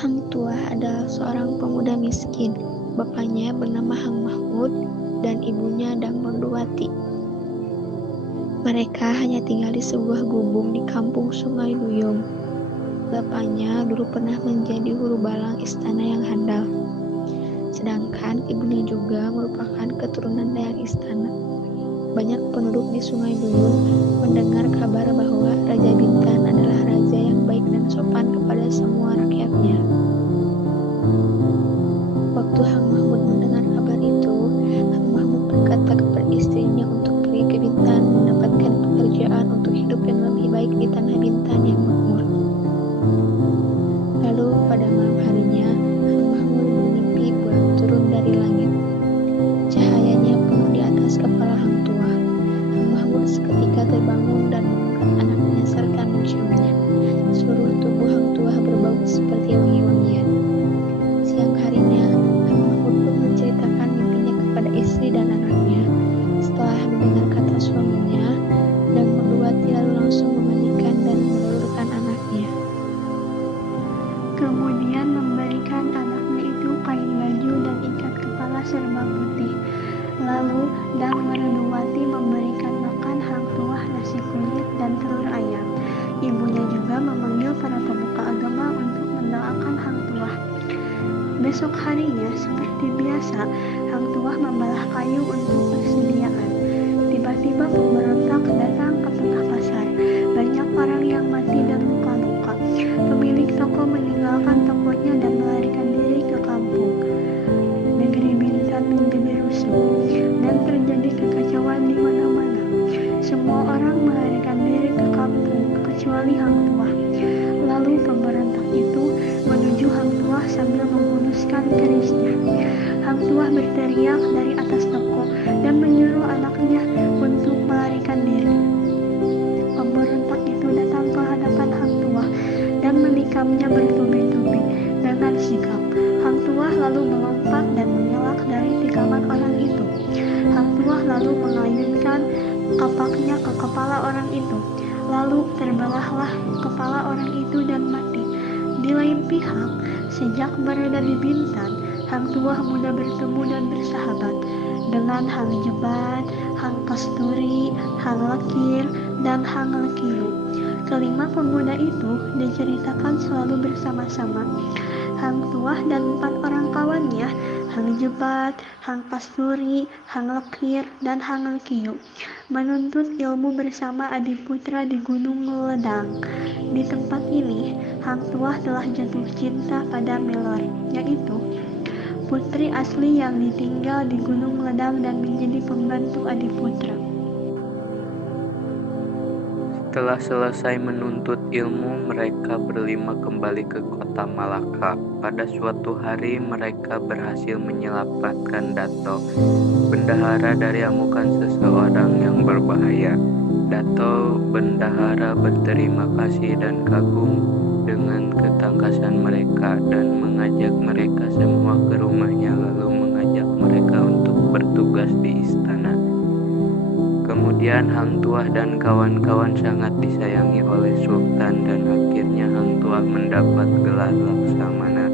Hang Tuah adalah seorang pemuda miskin. Bapaknya bernama Hang Mahmud dan ibunya Dang Merduwati. Mereka hanya tinggal di sebuah gubuk di kampung Sungai Duyung. Bapaknya dulu pernah menjadi huru balang istana yang handal. Sedangkan ibunya juga merupakan keturunan Dayang Istana. Banyak penduduk di Sungai Duyung mendengar kabar bahwa Raja Bintan adalah raja yang baik dan sopan kepada semua rakyatnya. Waktu Hang Mahmud mendengar kabar itu, Hang Mahmud berkata kepada istrinya untuk pergi ke Bintan mendapatkan pekerjaan untuk hidup yang lebih baik di tanah Bintan yang makmur. Lalu pada malam harinya, Hang Mahmud bermimpi bulan turun dari langit. Cahayanya penuh di atas kepala Hang Tuah. Hang Mahmud seketika terbangun dan mengangkat anaknya serta menciumnya. Seluruh tubuh Hang Tuah berbau seperti wangi-wangian. Siang harinya, Hang Mahmud pun menceritakan mimpinya kepada istri dan anaknya. Setelah mendengar kata suaminya, Dang Merduwati lalu langsung memandikan dan melulurkan anaknya. Kemudian memberikan anaknya itu kain baju dan ikat kepala serba putih. Lalu Dang Merduwati memberikan makan Hang Tuah nasi kunyit dan telur ayam. Ibunya juga memanggil para pemuka agama untuk mendoakan Hang Tuah. Besok harinya, seperti biasa, Hang Tuah membelah kayu untuk persediaan. Tiba-tiba pemberontak datang ke tengah pasar. Banyak orang yang mati dan luka-luka. Pemilik toko meninggalkan tokonya dan melarikan diri ke kampung. Negeri Bintan menjadi rusuh dan terjadi kekacauan di mana-mana. Semua orang melarikan diri ke kampung kecuali Hang Tuah. Lalu pemberontak itu menuju Hang Tuah sambil menghunuskan kerisnya. Hang Tuah berteriak dari atas toko dan menyuruh anaknya untuk melarikan diri. Pemberontak itu datang ke hadapan Hang Tuah dan menikamnya bertubi-tubi dengan sikap. Hang Tuah lalu melompat dan mengelak dari tikaman orang itu. Hang Tuah lalu mengayunkan kapaknya ke kepala orang itu. Lalu terbelahlah kepala orang itu dan mati. Di lain pihak, sejak berada di Bintan, Hang Tuah mudah bertemu dan bersahabat dengan Hang Jebat, Hang Kasturi, Hang Lekir, dan Hang Lekiyu. Kelima pemuda itu diceritakan selalu bersama-sama. Hang Tuah dan 4 orang kawannya, Hang Jebat, Hang Kasturi, Hang Lekir, dan Hang Lekiyu, menuntut ilmu bersama Adiputra di Gunung Ledang. Di tempat ini, Hang Tuah telah jatuh cinta pada Melor, yaitu putri asli yang ditinggal di Gunung Ledang dan menjadi pembantu Adiputra. Setelah selesai menuntut ilmu, mereka berlima kembali ke kota Malaka. Pada suatu hari, mereka berhasil menyelamatkan Dato, bendahara dari amukan seseorang yang berbahaya. Dato bendahara berterima kasih dan kagum dengan ketangkasan mereka dan mengajak mereka semua ke rumahnya, lalu mengajak mereka untuk bertugas di istana. Kemudian Hang Tuah dan kawan-kawan sangat disayangi oleh Sultan dan akhirnya Hang Tuah mendapat gelar Laksamana.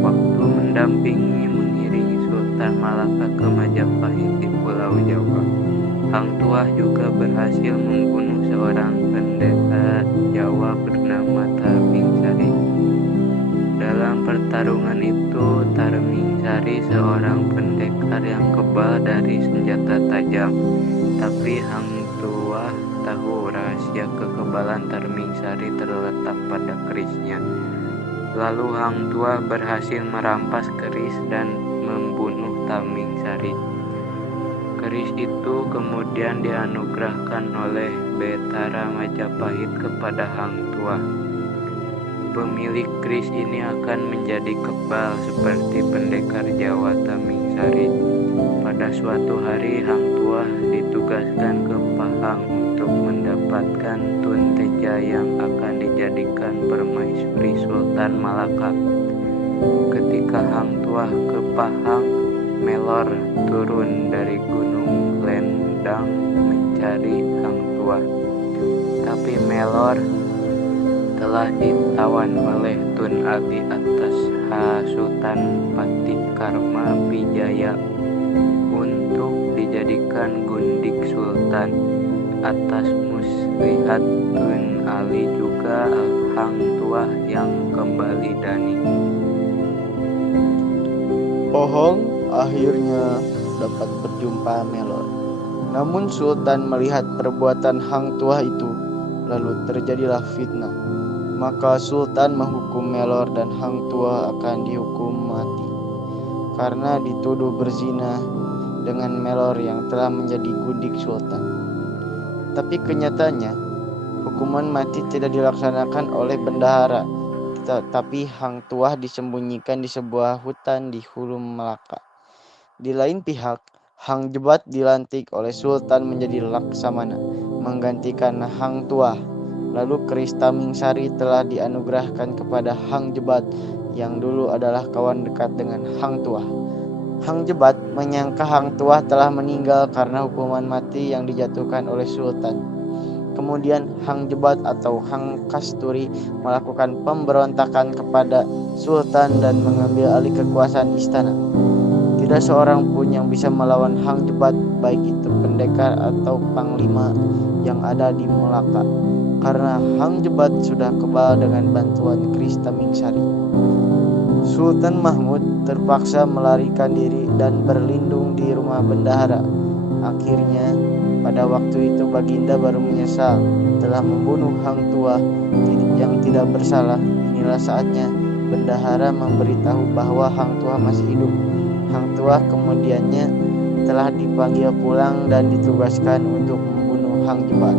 Waktu mengiringi Sultan Malaka ke Majapahit di Pulau Jawa, Hang Tuah juga berhasil membunuh seorang pendekar Jawa bernama Tarmingsari. Dalam pertarungan itu, Tarmingsari seorang pendekar yang kebal dari senjata tajam. Tapi Hang Tuah tahu rahasia kekebalan Tarmingsari terletak pada kerisnya. Lalu Hang Tuah berhasil merampas keris dan membunuh Tarmingsari. Keris itu kemudian dianugerahkan oleh Betara Majapahit kepada Hang Tuah. Pemilik keris ini akan menjadi kebal seperti pendekar Jawa Tarmingsari. Pada suatu hari Hang Tuah ditugaskan ke Pahang untuk mendapatkan Tun Teja yang akan dijadikan permaisuri Sultan Malaka. Ketika Hang Tuah ke Pahang, Melor turun dari Gunung Lendang mencari Hang Tuah. Tapi Melor telah ditawan oleh Tun Ali atas hasutan Patikarma Wijaya untuk dijadikan gundik sultan. Atas muslihat Tun Ali juga Hang Tuah yang kembali dani. Pohong akhirnya dapat berjumpa Melor. Namun Sultan melihat perbuatan Hang Tuah itu, lalu terjadilah fitnah. Maka Sultan menghukum Melor dan Hang Tuah akan dihukum mati karena dituduh berzina dengan Melor yang telah menjadi gundik Sultan. Tapi kenyataannya hukuman mati tidak dilaksanakan oleh bendahara, tetapi Hang Tuah disembunyikan di sebuah hutan di hulu Melaka. Di lain pihak, Hang Jebat dilantik oleh Sultan menjadi Laksamana, menggantikan Hang Tuah. Lalu keris Tamingsari telah dianugerahkan kepada Hang Jebat yang dulu adalah kawan dekat dengan Hang Tuah. Hang Jebat menyangka Hang Tuah telah meninggal karena hukuman mati yang dijatuhkan oleh Sultan. Kemudian Hang Jebat atau Hang Kasturi melakukan pemberontakan kepada Sultan dan mengambil alih kekuasaan istana. Tidak seorang pun yang bisa melawan Hang Jebat, baik itu pendekar atau panglima yang ada di Melaka, karena Hang Jebat sudah kebal dengan bantuan keris Tamingsari. Sultan Mahmud terpaksa melarikan diri dan berlindung di rumah bendahara. Akhirnya, pada waktu itu Baginda baru menyesal telah membunuh Hang Tuah yang tidak bersalah. Inilah saatnya bendahara memberitahu bahwa Hang Tuah masih hidup. Hang Tuah kemudiannya telah dipanggil pulang dan ditugaskan untuk membunuh Hang Jebat.